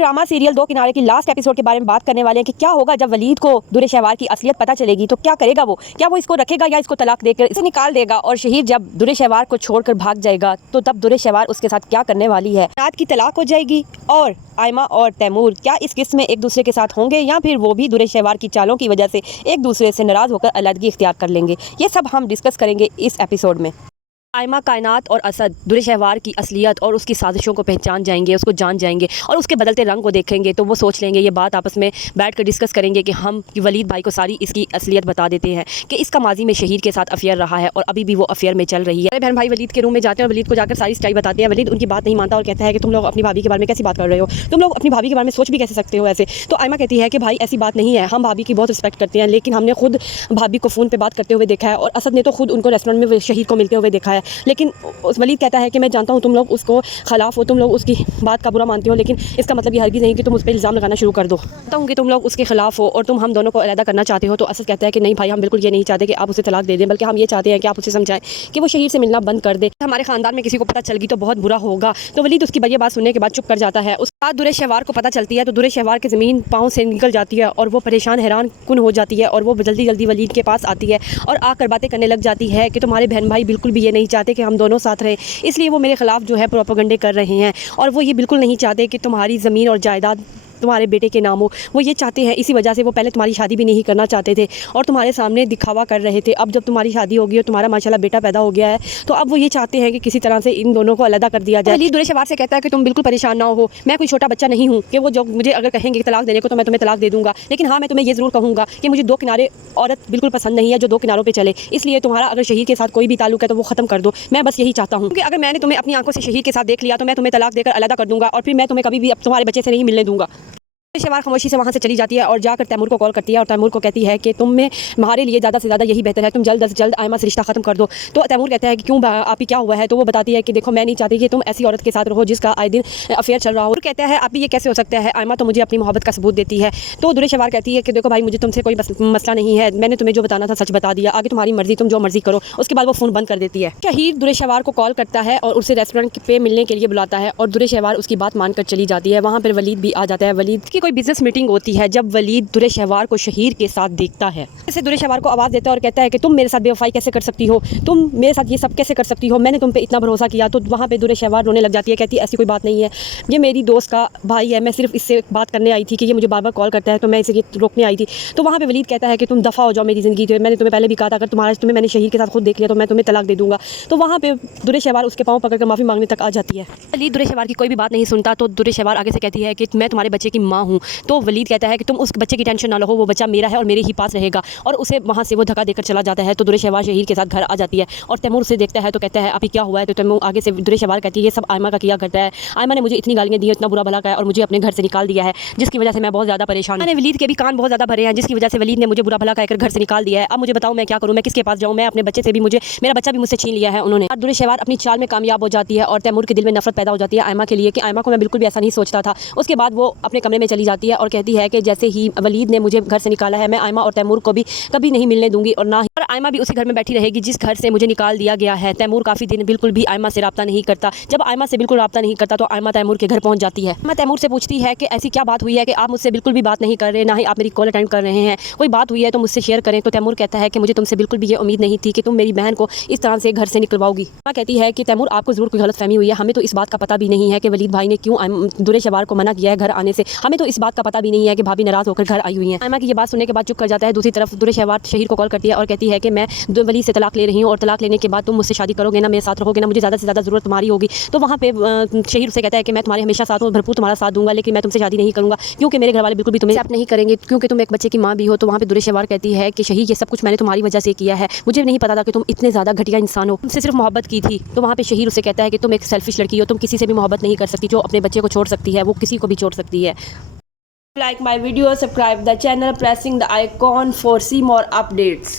Drama serial दो किनारे की लास्ट एपिसोड के बारे में बात करने वाले हैं कि क्या होगा जब वलीद को दुर्रे शहवार की असलियत पता चलेगी तो क्या करेगा वो। क्या वो इसको रखेगा या इसको तलाक देकर इसे निकाल देगा। और शहीद जब दुर्रे शहवार को छोड़कर भाग जाएगा तो तब दुर्रे शहवार उसके साथ क्या करने वाली है। रात की तलाक हो जाएगी और आयमा और तैमूर क्या इस किस्त में एक दूसरे के साथ होंगे या फिर वो भी दुर्रे शहवार की चालों की वजह से एक दूसरे से नाराज होकर अलग इख्तियार कर लेंगे। ये सब हम डिस्कस करेंगे इस एपिसोड में। आयमा कायनात और असद दुर्रे शहवार की असलियत और उसकी साजिशों को पहचान जाएंगे, उसको जान जाएंगे और उसके बदलते रंग को देखेंगे तो वो सोच लेंगे, ये बात आपस में बैठ कर डिस्कस करेंगे कि हम कि वलीद भाई को सारी इसकी असलियत बता देते हैं कि इसका माजी में शहीद के साथ अफेयर रहा है और अभी भी वो अफेयर में चल रही है। बहन भाई वलीद के रूम में जाते हैं और वलीद को जाकर सारी स्टाइल बताते हैं। वलीद उनकी बात नहीं मानता और कहता है कि तुम लोग अपनी भाभी के बारे में कैसी बात कर रहे हो, तुम लोग अपनी भाभी के बारे में सोच भी कैसे सकते हो ऐसे। तो आयमा कहती है कि भाई ऐसी बात नहीं है, हम भाभी की बहुत रिस्पेक्ट करते हैं, लेकिन हमने खुद भाभी को फ़ोन पर बात करते हुए देखा है और असद ने तो खुद उनको रेस्टोरेंट में शहीद को मिलते हुए देखा है। लेकिन उस वलीद कहता है कि मैं जानता हूँ तुम लोग उसको खिलाफ हो, तुम लोग उसकी बात का बुरा मानते हो, लेकिन इसका मतलब ये हरगिज़ नहीं कि तुम उस पर इल्ज़ाम लगाना शुरू कर दो। जानता हूँ कि तुम लोग उसके खिलाफ हो और तुम हम दोनों को अलग करना चाहते हो। तो असद कहता है कि नहीं भाई, हम बिल्कुल ये नहीं चाहते कि आप उसे तलाक दे दें, बल्कि हम ये चाहते हैं कि आप उसे समझाएं कि वो शहीद से मिलना बंद कर दे। हमारे खानदान में किसी को पता चल गई तो बहुत बुरा होगा। तो वलीद उसकी ये बात सुनने के बाद चुप कर जाता है। उसके बाद दुर्रे शहवार को पता चलती है तो दुर्रे शहवार की ज़मीन पाँव से निकल जाती है और वो परेशान हैरान कुन हो जाती है और वो जल्दी जल्दी वलीद के पास आती है और आकर बातें करने लग जाती है कि तुम्हारे बहन भाई बिल्कुल भी ये नहीं चाहते कि हम दोनों साथ रहें, इसलिए वो मेरे खिलाफ जो है प्रोपेगेंडे कर रहे हैं और वो ये बिल्कुल नहीं चाहते कि तुम्हारी ज़मीन और जायदाद तुम्हारे बेटे के नाम हो। वो ये चाहते हैं, इसी वजह से वो पहले तुम्हारी शादी भी नहीं करना चाहते थे और तुम्हारे सामने दिखावा कर रहे थे। अब जब तुम्हारी शादी होगी और तुम्हारा माशाल्लाह बेटा पैदा हो गया है तो अब वो ये चाहते हैं कि किसी तरह से इन दोनों को अलग कर दिया जाए। वलीद दुर्रे शहवार से कहता है कि तुम बिल्कुल परेशान ना हो, मैं कोई छोटा बच्चा नहीं हूँ कि वो जो मुझे अगर कहेंगे तलाक देने को तो मैं तुम्हें तलाक दे दूंगा, लेकिन हाँ मैं तुम्हें ये ज़रूर कहूँगा कि मुझे दो किनारे औरत बिल्कुल पसंद नहीं है जो दो किनारों पर चले, इसलिए तुम्हारा अगर शहीद के साथ कोई भी ताल्लुक है तो वो ख़त्म कर दो। मैं बस यही चाहता हूँ कि अगर मैंने तुम्हें अपनी आंखों से शहीद के साथ देख लिया तो मैं तुम्हें तलाक देकर अलग कर दूंगा और फिर मैं तुम्हें कभी भी तुम्हारे बच्चे से नहीं मिलने दूंगा। शहवार खामोशी से वहाँ से चली जाती है और जाकर तैमूर को कॉल करती है और तैमूर को कहती है कि तुम्हारे लिए ज़्यादा से ज़्यादा यही बेहतर है, तुम जल्द से जल्द आयमा से रिश्ता ख़त्म कर दो। तो तैमूर कहता है कि क्यों आप ही क्या हुआ है। तो वो बताती है कि देखो मैं नहीं चाहती कि तुम ऐसी औरत के साथ रहो जिसका आए दिन अफेयर चल रहा हो। और कहता है आप ये कैसे हो सकता है, आयमा तो मुझे अपनी मोहब्बत का सबूत देती है। तो दुर्रे शहवार कहती है कि देखो भाई मुझे तुमसे कोई मसला नहीं है, मैंने तुम्हें जो बताना था सच बता दिया, आगे तुम्हारी मर्जी, तुम जो मर्जी करो। उसके बाद वो फ़ोन बंद कर देती है। शहीद दुर्रे शहवार को कॉल करता है और उसे रेस्टोरेंट पे मिलने के लिए बुलाता है और दुर्रे शहवार उसकी बात मानकर चली जाती है। वहाँ पर वलीद भी आ जाता है। वलीद की कोई बिजनेस मीटिंग होती है जब वलीद दुर्रे शहवार को शहीद के साथ देखता है। ऐसे दुर्रे शहवार को आवाज़ देता है और कहता है कि तुम मेरे साथ बेवफाई कैसे कर सकती हो, तुम मेरे साथ ये सब कैसे कर सकती हो, मैंने तुम पे इतना भरोसा किया। तो वहाँ पे दुर्रे शहवार रोने लग जाती है, कहती है ऐसी कोई बात नहीं है, ये मेरी दोस्त का भाई है, मैं सिर्फ इससे बात करने आई थी कि ये मुझे बार बार कॉल करता है तो मैं इसे रोकने आई थी। तो वहाँ पे वलीद कहता है कि तुम दफ़ा हो जाओ मेरी ज़िंदगी से, मैंने तुम्हें पहले भी कहा था अगर तुम्हें मैंने शहीद के साथ खुद देख लिया तो मैं तुम्हें तलाक दे दूंगा। तो वहाँ पे दुर्रे शहवार उसके पाँव पकड़कर माफ़ी मांगने तक आ जाती है। वलीद दुर्रे शहवार की कोई भी बात नहीं सुनता तो दुर्रे शहवार आगे से कहती है कि मैं तुम्हारे बच्चे की माँ हूँ। तो वलीद कहता है कि तुम उस बच्चे की टेंशन ना लो, वो बच्चा मेरा है और मेरे ही पास रहेगा और उसे वहाँ से वो धक्का देकर चला जाता है। तो दुर्रे शहवार शहीद के साथ घर आ जाती है और तैमूर उसे देखता है तो कहता है अभी क्या हुआ है। तो तैमूर आगे से दुर्रे शहवार कहती है ये सब आयमा का किया करता है, आयमा ने मुझे इतनी गालियाँ दी, इतना बुरा भला कहा और मुझे अपने घर से निकाल दिया है जिसकी वजह से मैं बहुत ज़्यादा परेशान हूं। मैंने वलीद के भी कान बहुत ज़्यादा भरे हैं जिसकी वजह से वलीद ने मुझे बुरा भला कहकर घर से निकाल दिया है। अब मुझे बताओ मैं क्या करूँ, मैं किसके पास जाऊँ, मैं अपने बच्चे से भी मेरा बच्चा भी मुझसे छीन लिया है उन्होंने। दुर्रे शहवार अपनी चाल में कामयाब हो जाती है और तैमूर के दिल में नफरत पैदा हो जाती है आयमा के लिए कि आयमा को मैं बिल्कुल भी ऐसा नहीं सोचता था। उसके बाद वो अपने कमरे में चली जाती है और कहती है कि जैसे ही वलीद ने मुझे घर से निकाला है मैं आयमा और तैमूर को भी कभी नहीं मिलने दूंगी और ना ही और आयमा भी उसी घर में बैठी रहेगी जिस घर से मुझे निकाल दिया गया है। तैमूर काफ़ी दिन बिल्कुल भी आयमा से रब्ता नहीं करता। जब आयमा से बिल्कुल रब्ता नहीं करता तो आयमा तैमूर के घर पहुंच जाती है। आयमा तैमूर से पूछती है कि ऐसी क्या बात हुई है कि आप मुझसे बिल्कुल भी बात नहीं कर रहे, ना ही आप मेरी कॉल अटेंड कर रहे हैं, कोई बात हुई है तो मुझसे शेयर करें। तो तैमूर कहता है कि मुझे तुमसे बिल्कुल भी ये उम्मीद नहीं थी कि तुम मेरी बहन को इस तरह से घर से निकलवाओगी। आयमा कहती है कि तैमूर आपको ज़रूर कोई गलतफहमी हुई है, हमें तो इस बात का पता भी नहीं है कि वलीद भाई ने क्यों दुर्रे शहवार को मना किया है घर आने से, हमें तो इस बात का पता भी नहीं है कि भाभी नाराज़ होकर घर आई हुई है। आयमा की ये बात सुनने के बाद चुप कर जाता है। दूसरी तरफ दुर्रे शहवार शहीद को कॉल करती है और कहती है कि मैं वलीद से तलाक ले रही हूँ और तलाक लेने के बाद तुम मुझसे शादी करोगे ना, मेरे साथ रहोगे ना, मुझे ज़्यादा से ज़्यादा ज़रूरत तुम्हारी होगी। तो वहाँ पे शहीद से कहता है कि मैं तुम्हारे हमेशा साथ हूँ, भरपूर तुम्हारा साथ दूंगा, लेकिन मैं तुमसे शादी नहीं करूँगा क्योंकि मेरे घर वाले बिल्कुल भी तुम्हें एक्सेप्ट नहीं करेंगे क्योंकि तुम एक बच्चे की माँ भी हो। तो वहाँ पे दुर्रे शहवार कहती है कि शहीद ये सब कुछ मैंने तुम्हारी वजह से किया है, मुझे नहीं पता था कि तुम इतने ज़्यादा घटिया इंसान हो, तुमसे सिर्फ मोहब्बत की थी। तो वहाँ पे शहीद उसे कहता है कि तुम एक सेल्फिश लड़की हो, तुम किसी से भी मोहब्बत नहीं कर सकती, जो अपने बच्चे को छोड़ सकती है वो किसी को भी छोड़ सकती है। Like my video, subscribe the channel, pressing the icon for see more updates.